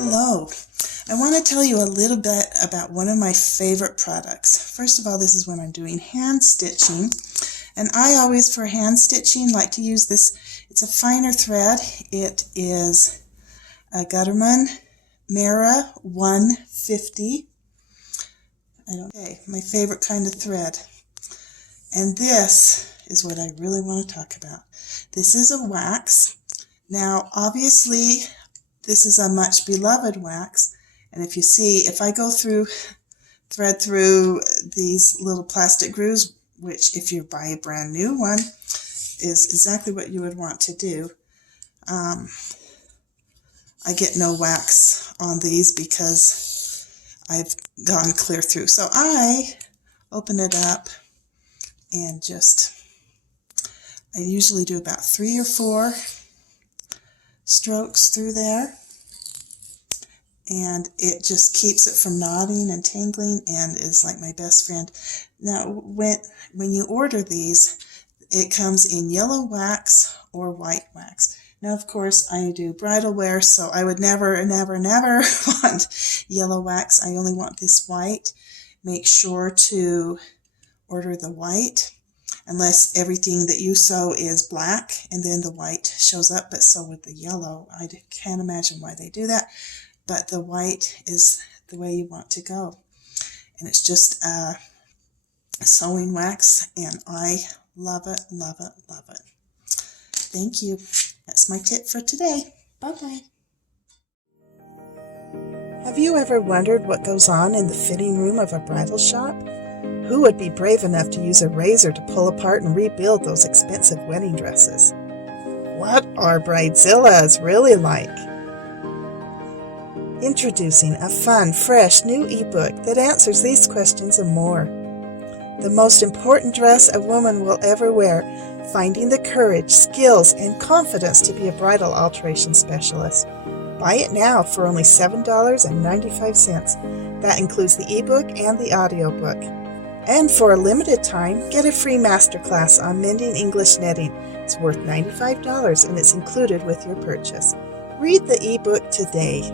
Hello. I want to tell you a little bit about one of my favorite products. First of all, this is when I'm doing hand stitching. And I always, for hand stitching, like to use this. It's a finer thread. It is a Gutterman Mara 150. Okay, my favorite kind of thread. And this is what I really want to talk about. This is a wax. Now, obviously, this is a much beloved wax. And if you see, if I go thread through these little plastic grooves, which if you buy a brand new one, is exactly what you would want to do. I get no wax on these because I've gone clear through. So I open it up and I usually do about 3 or 4 strokes through there. And it just keeps it from knotting and tangling and is like my best friend. Now, when you order these, it comes in yellow wax or white wax. Now, of course, I do bridal wear, so I would never, never, never want yellow wax. I only want this white. Make sure to order the white, unless everything that you sew is black and then the white shows up. But so with the yellow, I can't imagine why they do that. But the white is the way you want to go. And it's just sewing wax, and I love it, love it, love it. Thank you. That's my tip for today. Bye-bye. Have you ever wondered what goes on in the fitting room of a bridal shop? Who would be brave enough to use a razor to pull apart and rebuild those expensive wedding dresses? What are bridezillas really like? Introducing a fun, fresh new ebook that answers these questions and more. The most important dress a woman will ever wear, finding the courage, skills, and confidence to be a bridal alteration specialist. Buy it now for only $7.95. That includes the ebook and the audiobook. And for a limited time, get a free masterclass on mending English netting. It's worth $95 and it's included with your purchase. Read the ebook today.